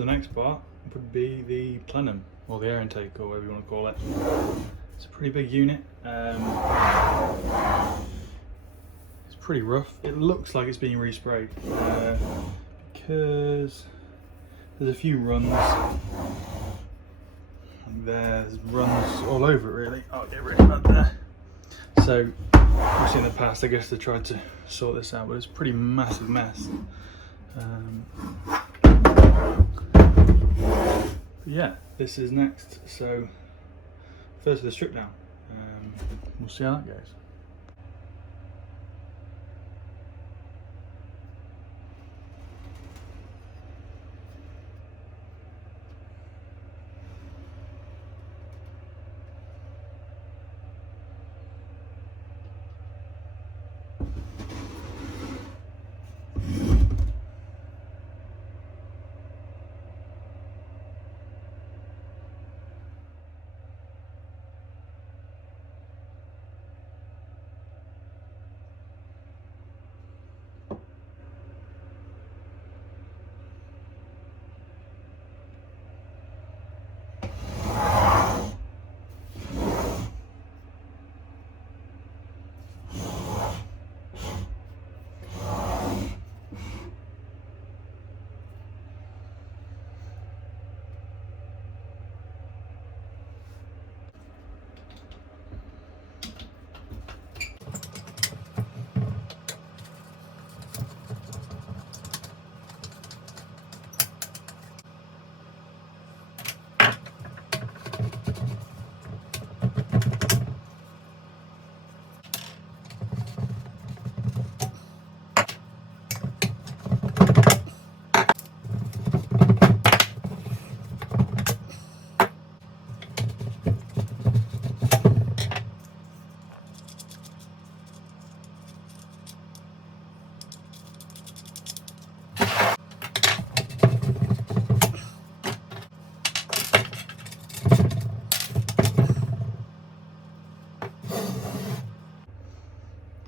the next part would be the plenum, or the air intake, or whatever you want to call it. It's a pretty big unit. It's pretty rough. It looks like it's being resprayed because there's a few runs. There's runs all over it, really. I'll get rid of that there. So, obviously in the past, I guess they tried to sort this out, but it's a pretty massive mess. Yeah, this is next. So, first the strip down. We'll see how that goes.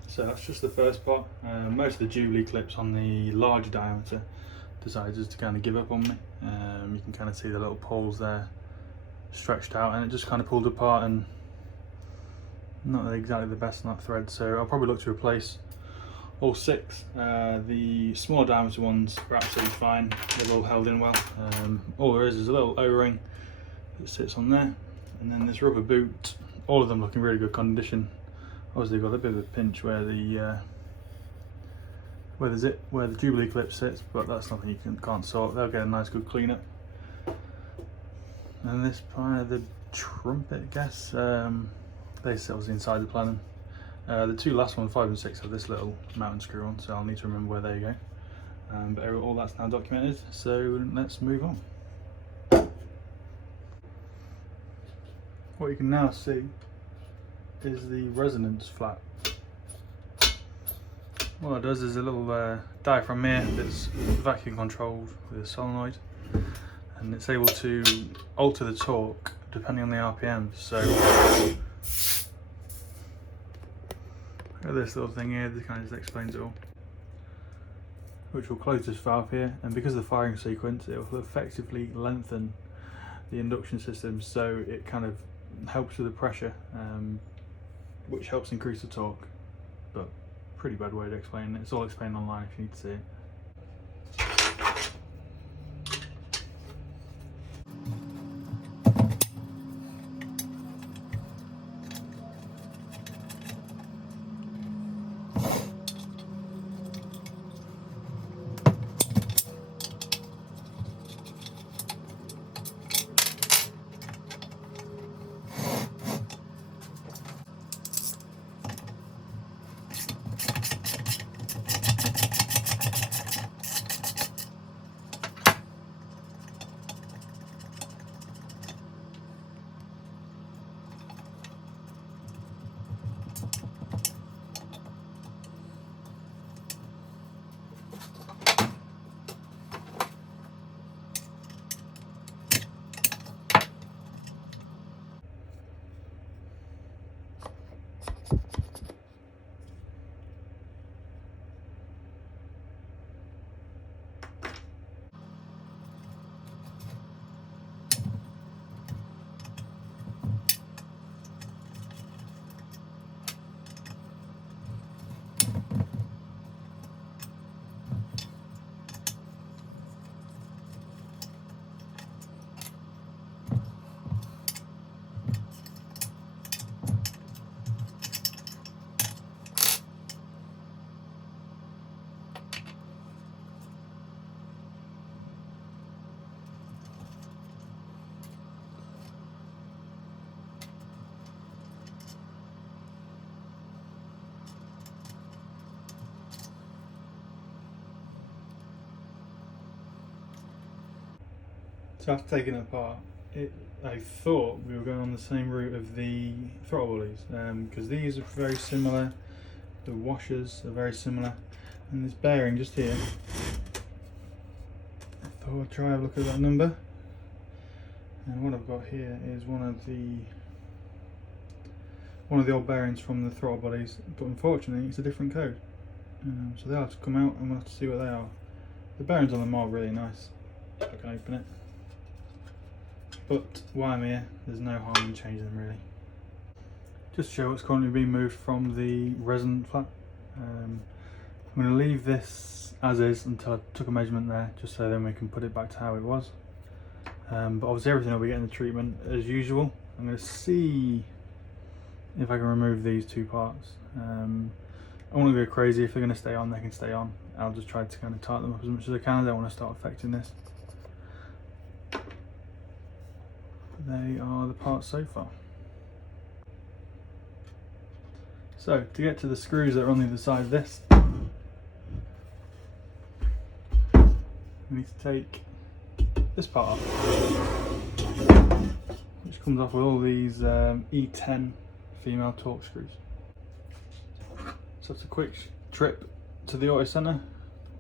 So that's just the first part. Most of the Jubilee clips on the larger diameter decided just to kind of give up on me. You can kind of see the little poles there stretched out, and it just kind of pulled apart and not exactly the best on that thread. So I'll probably look to replace all 6. The smaller diameter ones are absolutely fine. They're all held in well. All there is a little O-ring that sits on there, and then this rubber boot. All of them look in really good condition. Obviously got a bit of a pinch where the Jubilee clip sits, but that's nothing you can't sort. They'll get a nice good clean up. And this part of the trumpet, I guess, they sit obviously inside the plenum. The 2 last ones, 5 and 6, have this little mounting screw on, so I'll need to remember where they go. But all that's now documented, so let's move on. What you can now see is the resonance flap. What it does is a little diaphragm here that's vacuum controlled with a solenoid, and it's able to alter the torque depending on the RPM. So look at this little thing here, this kind of just explains it all. Which will close this valve here, and because of the firing sequence, it will effectively lengthen the induction system, so it kind of helps with the pressure, which helps increase the torque. But pretty bad way to explain it. It's all explained online if you need to see it. So after taking it apart, I thought we were going on the same route of the throttle bodies, because these are very similar, the washers are very similar, and this bearing just here, I thought I'd try and have a look at that number, and what I've got here is one of the old bearings from the throttle bodies, but unfortunately it's a different code, so they'll have to come out and we'll have to see what they are. The bearings on them are really nice, if I can open it. But while I'm here, there's no harm in changing them really. Just to show what's currently being moved from the resin flat. I'm going to leave this as is until I took a measurement there, just so then we can put it back to how it was. But obviously everything will be getting the treatment as usual. I'm going to see if I can remove these two parts. I want to go crazy. If they're going to stay on, they can stay on. I'll just try to kind of tighten them up as much as I can. I don't want to start affecting this. They are the parts so far. So to get to the screws that are on the other side of this, we need to take this part off, which comes off with all these E10 female torque screws. So it's a quick trip to the auto centre.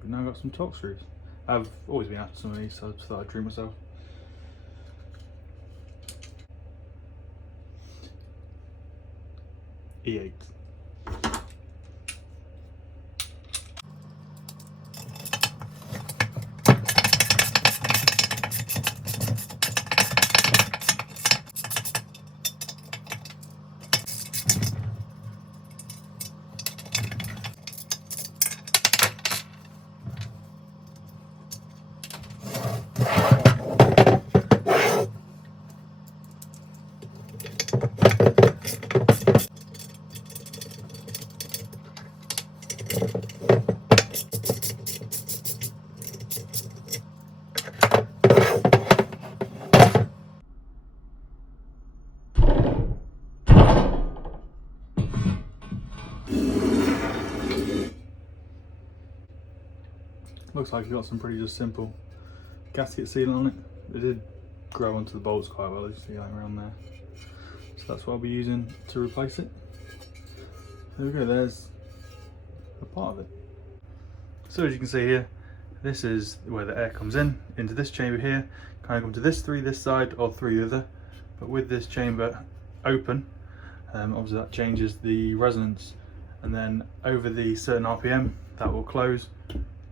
We've now got some torque screws. I've always been after some of these, so I just thought I'd treat myself. E8. Looks like you've got some pretty just simple gasket sealant on it. It did grow onto the bolts quite well, as you see like around there. So that's what I'll be using to replace it. There we go, there's a part of it. So as you can see here, this is where the air comes in, into this chamber here, kind of come to this side or through the other. But with this chamber open, obviously that changes the resonance, and then over the certain RPM that will close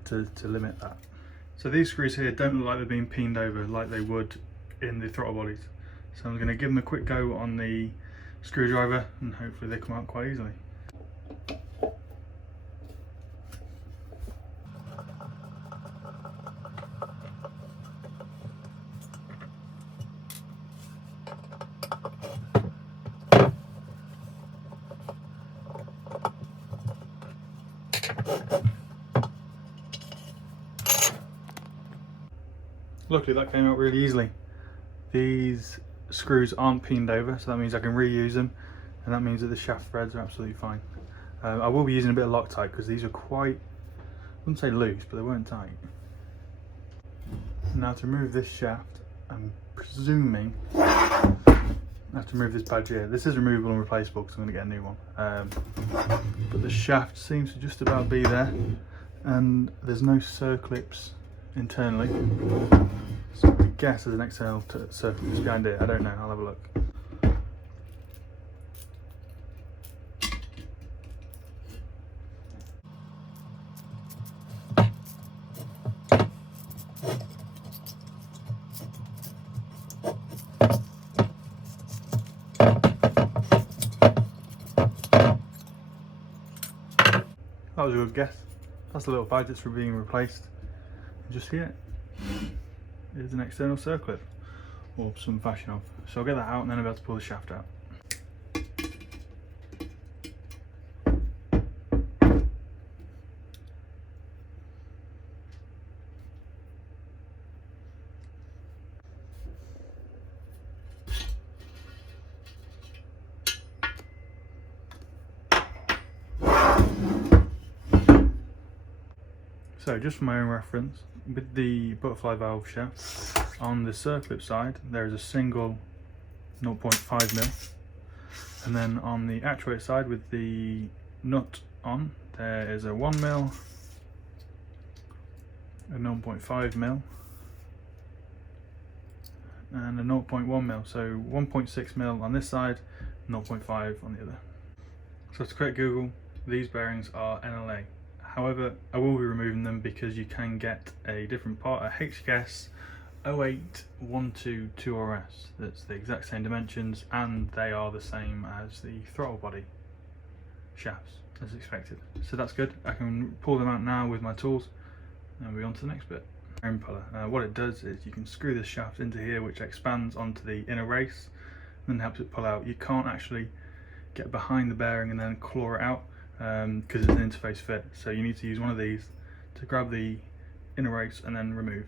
to limit that. So these screws here don't look like they're being peened over like they would in the throttle bodies. So I'm going to give them a quick go on the screwdriver and hopefully they come out quite easily. Luckily that came out really easily. These screws aren't peened over, so that means I can reuse them, and that means that the shaft threads are absolutely fine. I will be using a bit of Loctite because these are quite, I wouldn't say loose, but they weren't tight. Now to remove this shaft, I'm presuming I have to remove this badge here. This is removable and replaceable because I'm going to get a new one. But the shaft seems to just about be there, and there's no circlips internally. So I guess there's an external circlip behind it. I don't know, I'll have a look. That was a good guess. That's a little badge that's for being replaced. Just here is an external circlip or some fashion of. So I'll get that out and then I'll be able to pull the shaft out. So just for my own reference, with the butterfly valve shaft, On the circlip side there is a single 0.5mm, and then on the actuator side with the nut on there is a 1mm, a 0.5mm and a 0.1mm, so 1.6mm on this side, 0.5 on the other. So to correct Google, these bearings are NLA. However, I will be removing them because you can get a different part, a HKS 08122RS that's the exact same dimensions, and they are the same as the throttle body shafts as expected. So that's good. I can pull them out now with my tools and we're on to the next bit. Impeller. What it does is you can screw this shaft into here, which expands onto the inner race and then helps it pull out. You can't actually get behind the bearing and then claw it out because it's an interface fit, so you need to use one of these to grab the inner race and then remove.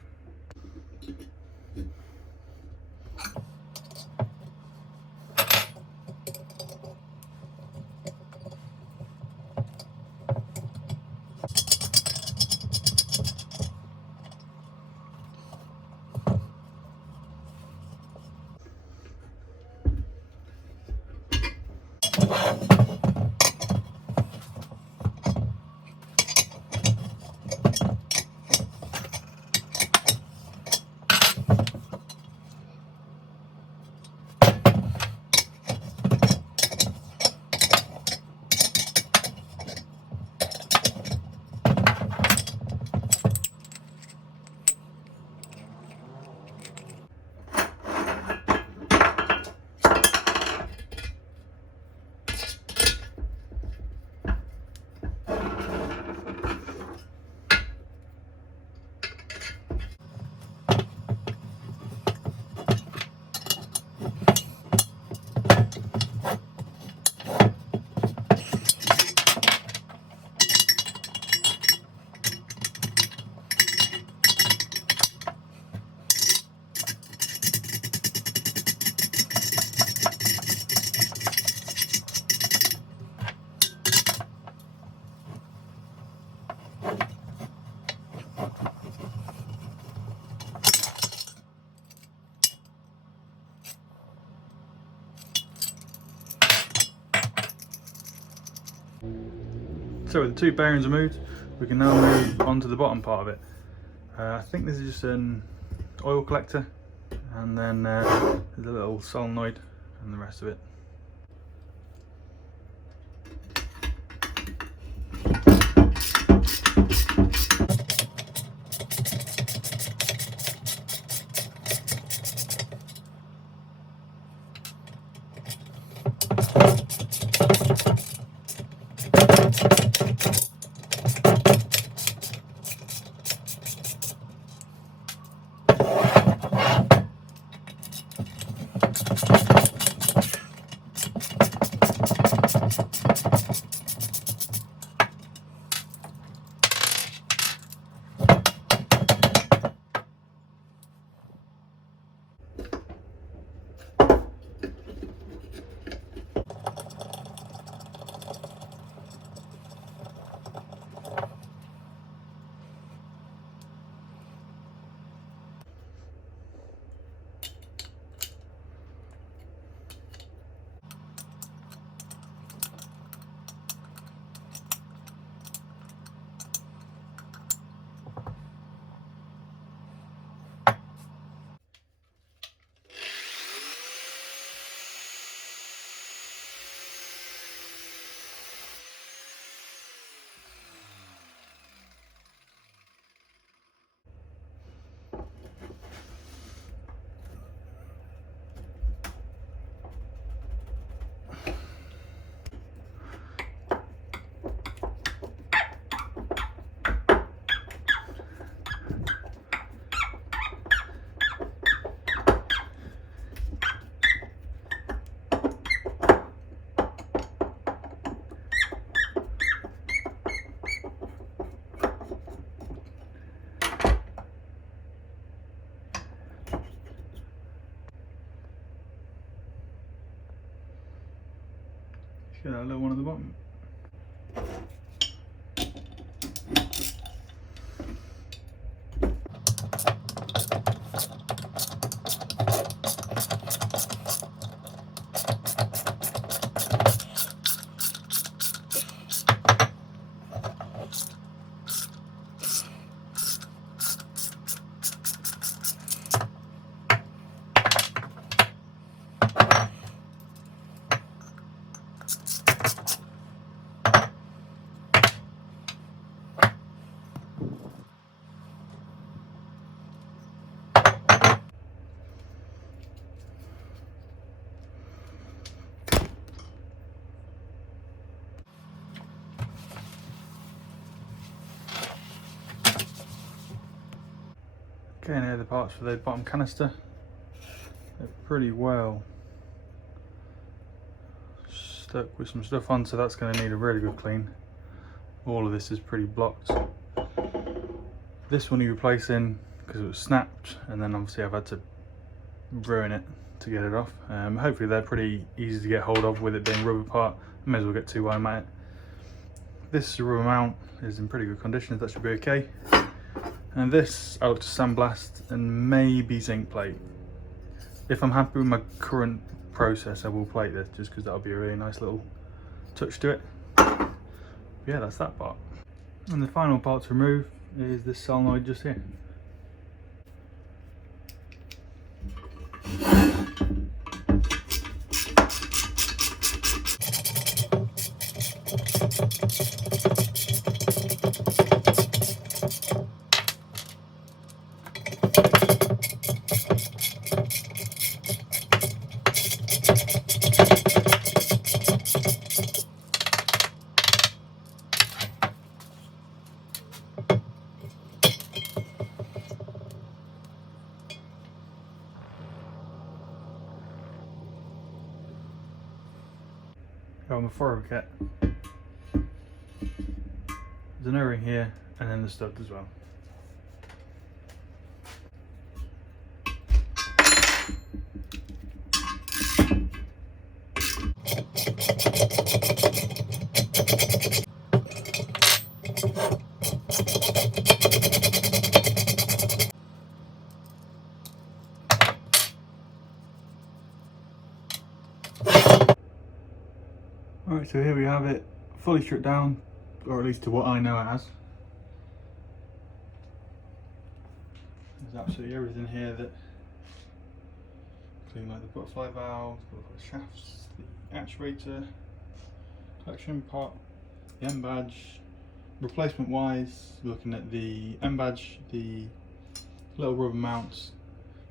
So with the two bearings removed, we can now move on to the bottom part of it. I think this is just an oil collector, and then there's a little solenoid and the rest of it. Get that little one at the bottom. Okay, and here are the parts for the bottom canister. They're pretty well stuck with some stuff on, so that's going to need a really good clean. All of this is pretty blocked. This will need replacing because it was snapped, and then obviously I've had to ruin it to get it off. Hopefully they're pretty easy to get hold of with it being rubber part. I may as well get 2 wire mat. This rubber mount is in pretty good condition, that should be okay. And this I look to sandblast and maybe zinc plate. If I'm happy with my current process, I will plate this just because that'll be a really nice little touch to it. Yeah, that's that part. And the final part to remove is this solenoid just here. On the forward kit, there's an O-ring here and then the stud as well. Alright, so here we have it fully stripped down, or at least to what I know it has. There's absolutely everything here that, including like the butterfly valve, butterfly shafts, the actuator, collection part, the M badge. Replacement wise, looking at the M badge, the little rubber mounts,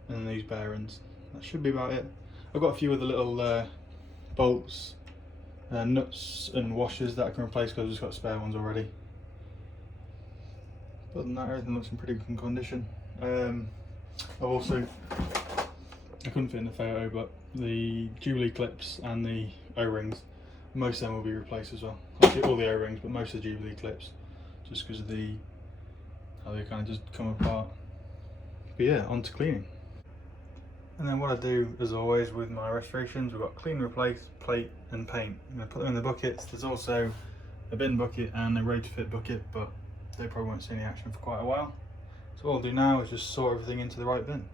and then these bearings. That should be about it. I've got a few other little bolts, nuts and washers that I can replace because I've just got spare ones already. Other than that, everything looks in pretty good condition. I've also, I couldn't fit in the photo, but the Jubilee clips and the O-rings, most of them will be replaced as well. Actually all the O-rings, but most of the Jubilee clips, just because of how they kind of just come apart. But yeah, on to cleaning. And then what I do, as always, with my restorations, we've got clean, replace, plate and paint. I'm going to put them in the buckets. There's also a bin bucket and a ready to fit bucket, but they probably won't see any action for quite a while. So all I'll do now is just sort everything into the right bin.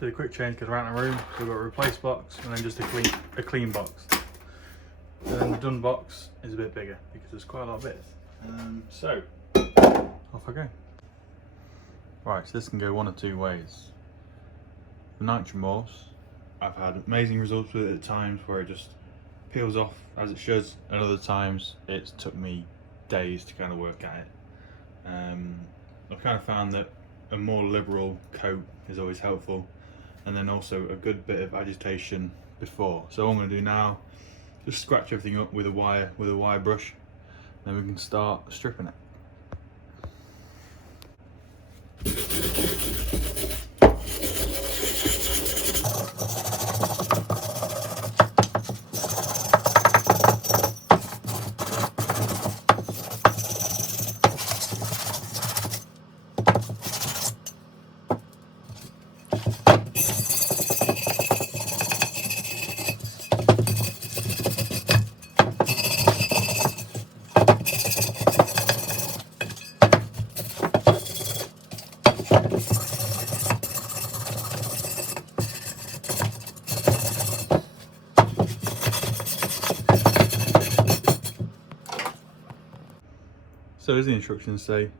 Did a quick change because we're out in the room. So we've got a replace box and then just a clean box. And then the done box is a bit bigger because there's quite a lot of bits. So off I go. Right, so this can go one of two ways. The nitro morphs, I've had amazing results with it at times where it just peels off as it should, and other times it's took me days to kind of work at it. I've kind of found that a more liberal coat is always helpful, and then also a good bit of agitation before. So what I'm going to do now, just scratch everything up with a wire brush, then we can start stripping it. So as the instructions say,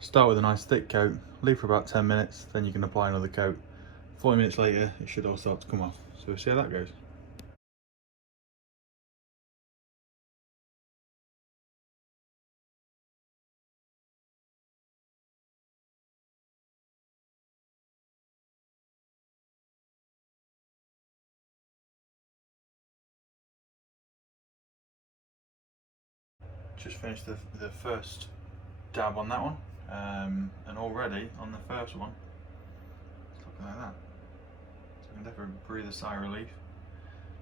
start with a nice thick coat, leave for about 10 minutes, then you can apply another coat. 40 minutes later, it should all start to come off. So we'll see how that goes. Just finished the first dab on that one, and already on the first one, it's looking like that. So I can definitely breathe a sigh of relief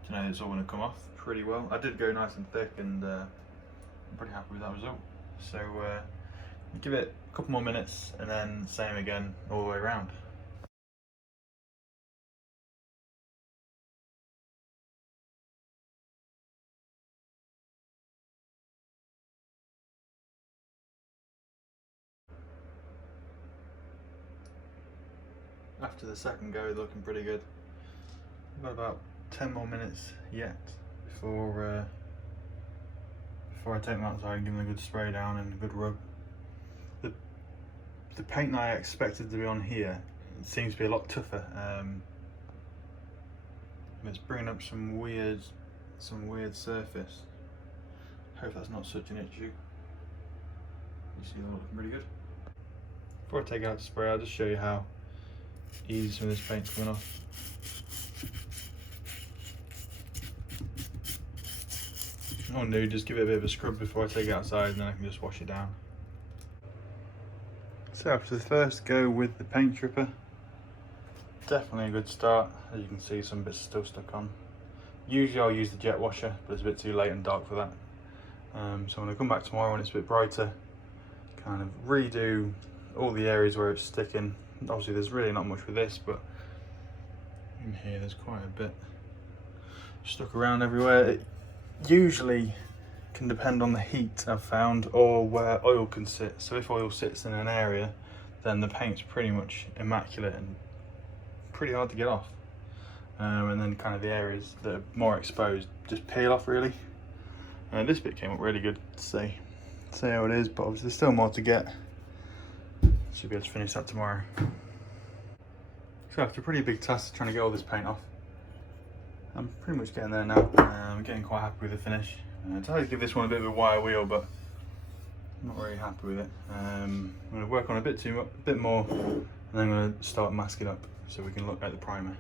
to know it's all going to come off pretty well. I did go nice and thick, and I'm pretty happy with that result. So give it a couple more minutes and then same again all the way around. After the second go, looking pretty good. We've got about 10 more minutes yet before I take them outside and give them a good spray down and a good rub. The paint that I expected to be on here, it seems to be a lot tougher. And it's bringing up some weird surface. Hope that's not such an issue. You see that looking pretty good. Before I take it out to spray, I'll just show you how easy some of this paint's coming off. All I'm gonna do, just give it a bit of a scrub before I take it outside, and then I can just wash it down. So after the first go with the paint stripper, definitely a good start. As you can see, some bits still stuck on. Usually I'll use the jet washer, but it's a bit too late and dark for that. So I'm gonna come back tomorrow when it's a bit brighter, kind of redo all the areas where it's sticking. Obviously there's really not much with this, but in here there's quite a bit stuck around everywhere. It usually can depend on the heat, I've found, or where oil can sit. So if oil sits in an area, then the paint's pretty much immaculate and pretty hard to get off. And then kind of the areas that are more exposed just peel off really. This bit came up really good to say how it is, but obviously there's still more to get. Should be able to finish that tomorrow. So after a pretty big task trying to get all this paint off, I'm pretty much getting there now. I'm getting quite happy with the finish. I tried to give this one a bit of a wire wheel, but I'm not really happy with it. I'm going to work on a bit more, and then I'm going to start masking up so we can look at the primer.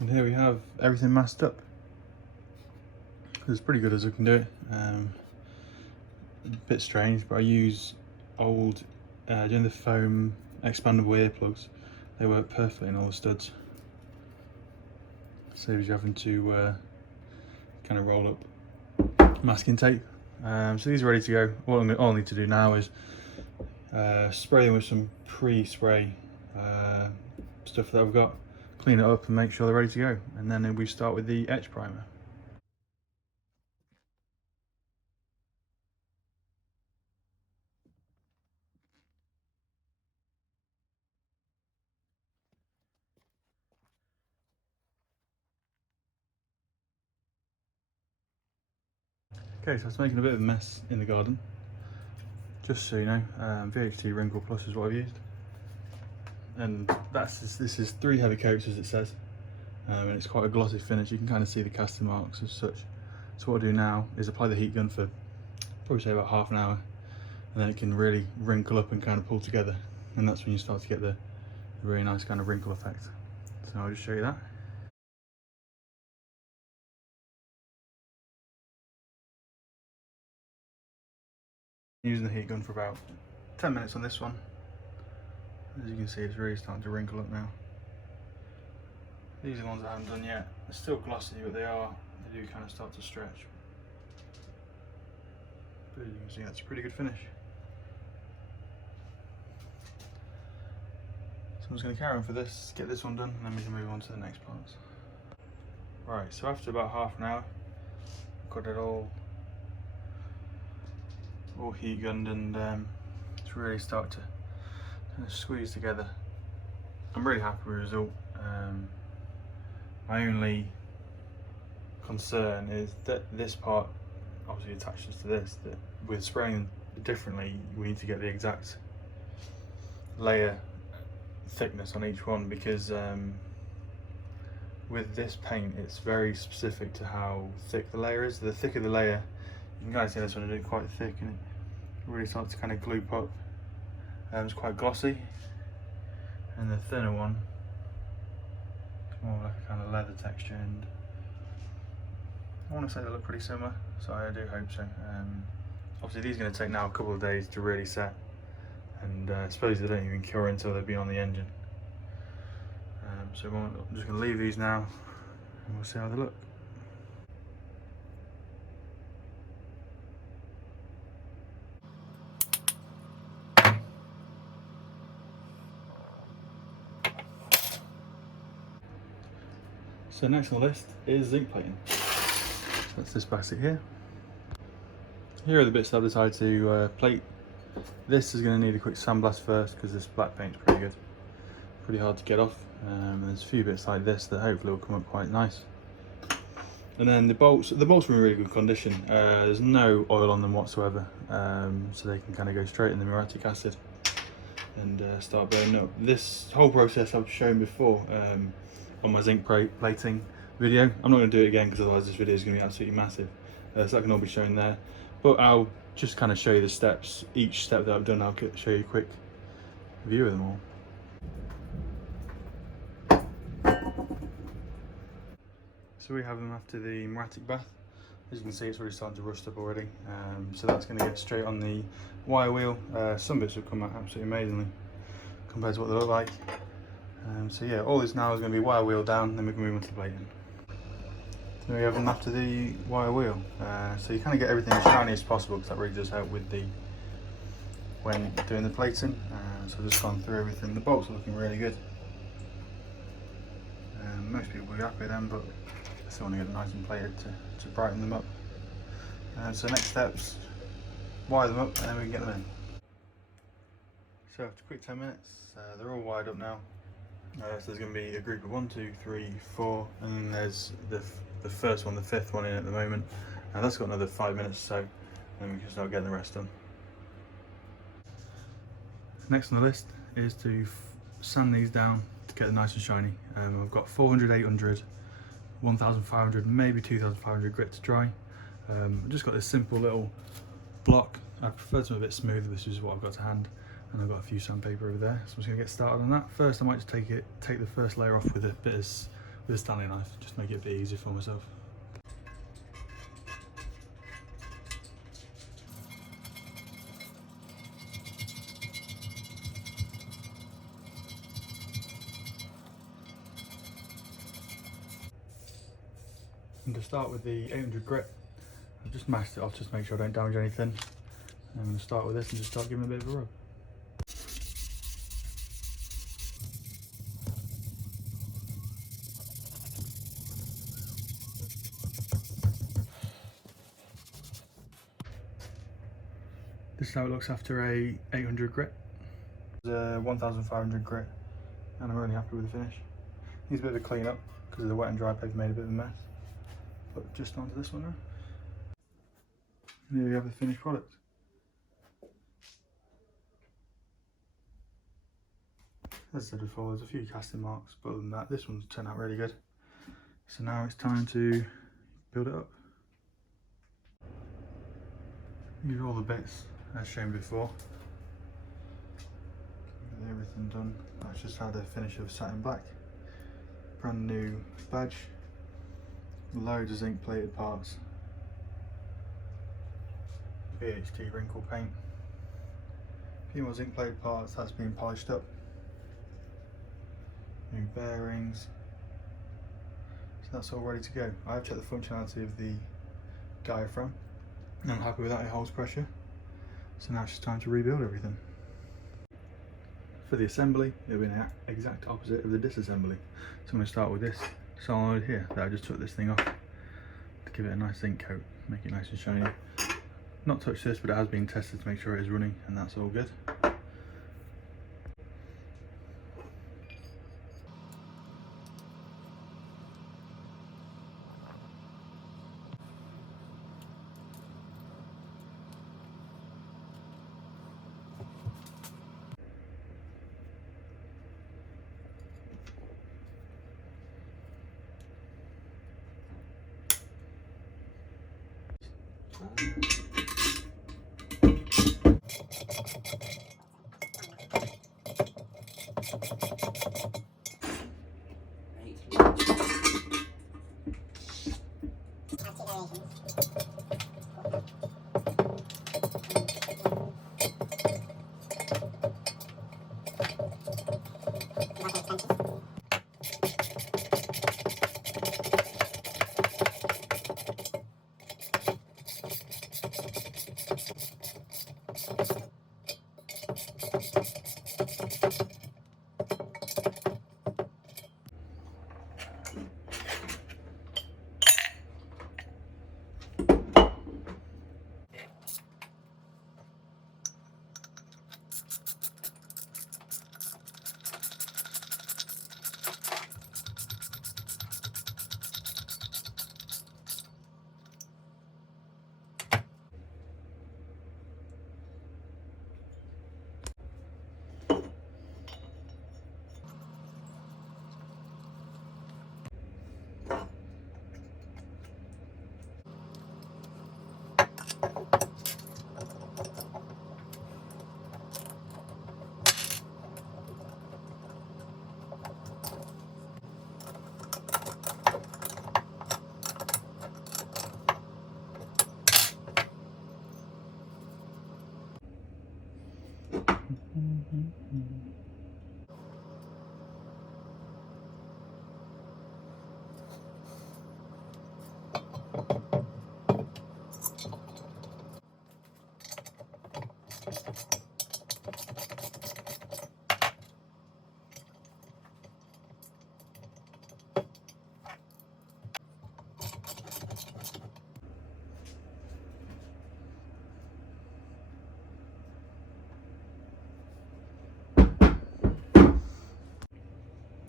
And here we have everything masked up. It's pretty good as I can do it. A bit strange, but I use old the foam expandable earplugs. They work perfectly in all the studs. Saves you having to kind of roll up masking tape. So these are ready to go. All I need to do now is spray them with some pre-spray stuff that I've got, clean it up and make sure they're ready to go, and then we start with the etch primer. Okay, so I was making a bit of a mess in the garden. Just so you know, VHT Wrinkle Plus is what I've used, and this is 3 heavy coats as it says, and it's quite a glossy finish. You can kind of see the casting marks as such. So what I do now is apply the heat gun for probably say about half an hour, and then it can really wrinkle up and kind of pull together, and that's when you start to get the really nice kind of wrinkle effect. So I'll just show you that. Using the heat gun for about 10 minutes on this one. As you can see, it's really starting to wrinkle up now. These are the ones I haven't done yet. They're still glossy, but they do kind of start to stretch. So I'll just show you that. But as you can see, that's a pretty good finish. So I'm just going to carry on for this, get this one done, and then we can move on to the next parts. Right, so after about half an hour, got it all heat gunned, and it's really started to kind of squeeze together. I'm really happy with the result. My only concern is that this part obviously attaches to this, that with spraying differently we need to get the exact layer thickness on each one, because with this paint it's very specific to how thick the layer is. The thicker the layer, you can kind of see this one is quite thick and it really starts to kind of gloop up. It's quite glossy, and the thinner one, it's more like a kind of leather texture, and I want to say they look pretty similar, so I do hope so. Obviously these are going to take now a couple of days to really set, and I suppose they don't even cure until they've been on the engine. So I'm just going to leave these now and we'll see how they look. So next on the list is zinc plating. That's this basket here. Here are the bits I've decided to plate. This is going to need a quick sandblast first because this black paint's pretty good. Pretty hard to get off. There's a few bits like this that hopefully will come up quite nice. And then the bolts are in really good condition. There's no oil on them whatsoever, so they can kind of go straight in the muriatic acid and start burning up. This whole process I've shown before on my zinc plating video. I'm not going to do it again because otherwise this video is going to be absolutely massive. So that can all be shown there. But I'll just kind of show you the steps. Each step that I've done, I'll show you a quick view of them all. So we have them after the muriatic bath. As you can see, it's really starting to rust up already. So that's going to get straight on the wire wheel. Some bits have come out absolutely amazingly compared to what they look like. So yeah, all this now is going to be wire wheel down, then we can move on to the plating. So we have them after the wire wheel. So you kind of get everything as shiny as possible because that really does help with when doing the plating. So I've just gone through everything. The bolts are looking really good. Most people will be happy with them, but I still want to get them nice and plated to brighten them up. So next steps, wire them up and then we can get them in. So after a quick 10 minutes, they're all wired up now. So there's going to be a group of 1, 2, 3, 4, and then there's the first one, the fifth one in at the moment. And that's got another 5 minutes or so, and then we can start getting the rest done. Next on the list is to sand these down to get them nice and shiny. I've got 400, 800, 1500, maybe 2500 grit to dry. I've just got this simple little block. I prefer them a bit smoother, this is what I've got to hand. And I've got a few sandpaper over there, so I'm just going to get started on that. First I might just take the first layer off with a Stanley knife, just to make it a bit easier for myself. And to start with the 800 grit, I've just mashed it off just to make sure I don't damage anything. I'm going to start with this and just start giving it a bit of a rub. This is how it looks after a 800 grit. It's a 1500 grit, and I'm really happy with the finish. Needs a bit of a clean up because of the wet and dry paper made a bit of a mess. But just onto this one now. And here we have the finished product. As I said before, there's a few casting marks, but other than that, this one's turned out really good. So now it's time to build it up. These are all the bits as shown before. Get everything done. That's just how the finish of satin black. Brand new badge. Loads of zinc plated parts. VHT wrinkle paint. A few more zinc plated parts, that's been polished up. New bearings. So that's all ready to go. I have checked the functionality of the diaphragm. And I'm happy with that, it holds pressure. So now it's just time to rebuild everything. For the assembly, it'll be an exact opposite of the disassembly. So I'm going to start with this solenoid here that I just took this thing off to give it a nice zinc coat, make it nice and shiny. Not touch this, but it has been tested to make sure it is running, and that's all good.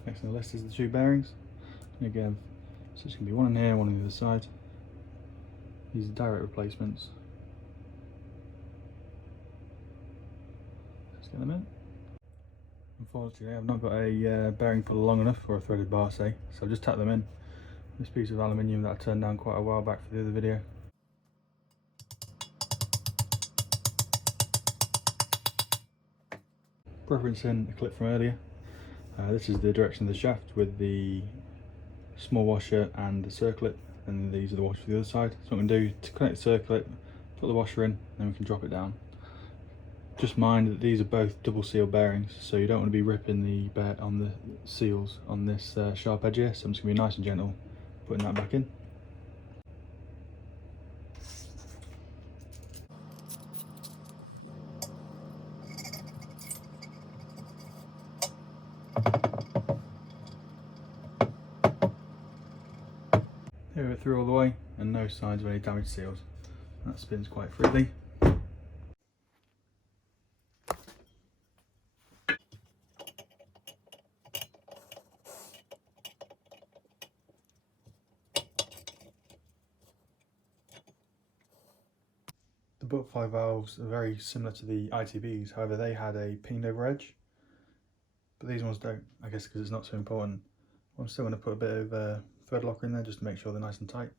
Next on the list is the two bearings. And again, so it's going to be one in here, one on the other side. These are direct replacements. Let's get them in. Unfortunately, I've not got a bearing puller long enough for a threaded bar, say, so I've just tacked them in. This piece of aluminium that I turned down quite a while back for the other video. Referencing a clip from earlier. This is the direction of the shaft with the small washer and the circlip, and these are the washers for the other side. So what I'm going to do to connect the circlip, put the washer in, then we can drop it down. Just mind that these are both double seal bearings, so you don't want to be ripping the seals on this sharp edge here, so I'm just going to be nice and gentle putting that back in. Here we're through all the way, and no signs of any damaged seals. That spins quite freely. The butterfly valves are very similar to the ITBs, however they had a pinged over edge, but these ones don't, I guess because it's not so important. I'm still going to put a bit of thread locker in there just to make sure they're nice and tight.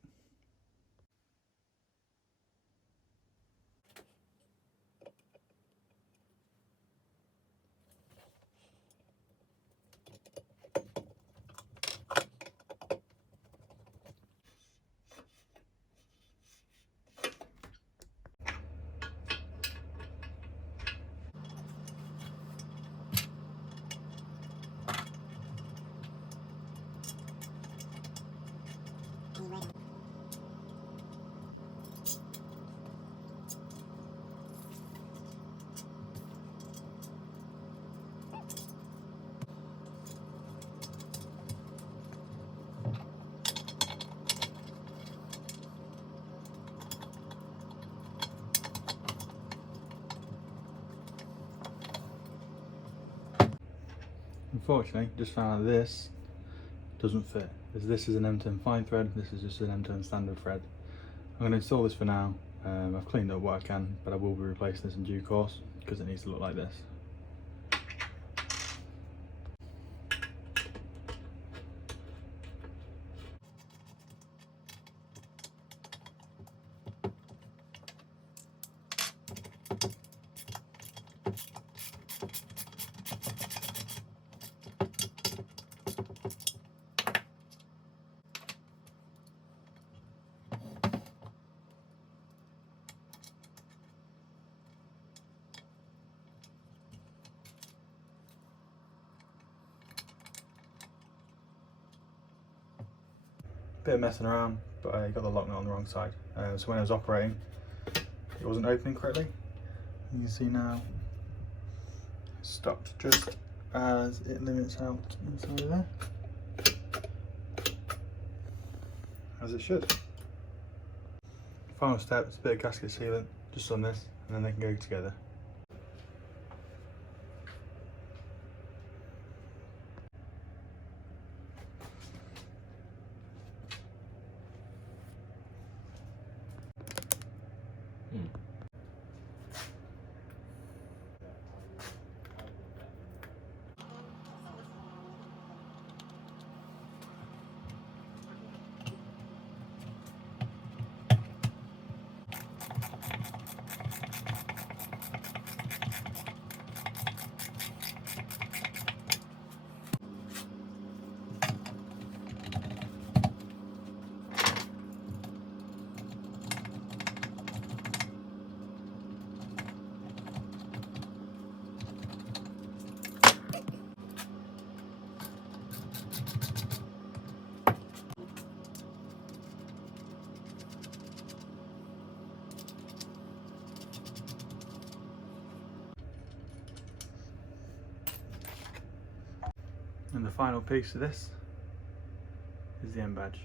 unfortunately just found out this doesn't fit, as this is an M10 fine thread, this is just an M10 standard thread. I'm going to install this for now. I've cleaned up what I can, but I will be replacing this in due course because it needs to look like this. Bit of messing around, but I got the lock nut on the wrong side. So when I was operating, it wasn't opening correctly. You can see now, it's stopped just as it limits out inside of there, as it should. Final step is a bit of gasket sealant, just on this, and then they can go together. And the final piece of this is the M badge.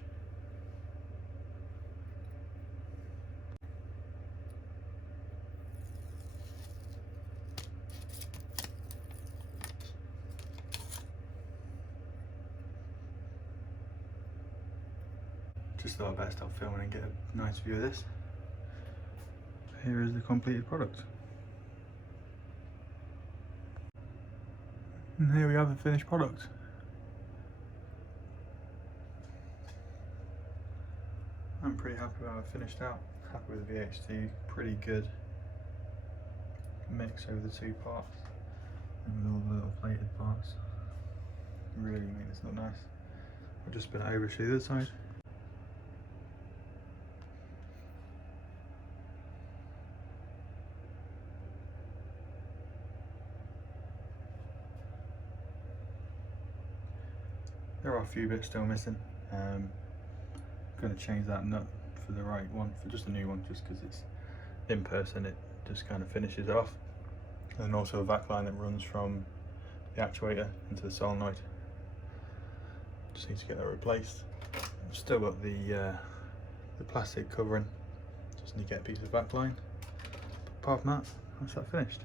Just thought I'd better stop filming and get a nice view of this. Here is the completed product. And here we have the finished product. I'm pretty happy with how it finished out. Happy with the VHT, pretty good mix over the two parts and with all the little plated parts. Really make this look nice. I'll just spin it over to the other side. There are a few bits still missing. I'm going to change that nut for the right one, for just a new one, just because it's in person, it just kind of finishes off. And then also a vac line that runs from the actuator into the solenoid. Just need to get that replaced. I've still got the plastic covering, just need to get a piece of vac line. Apart from that, that's that finished.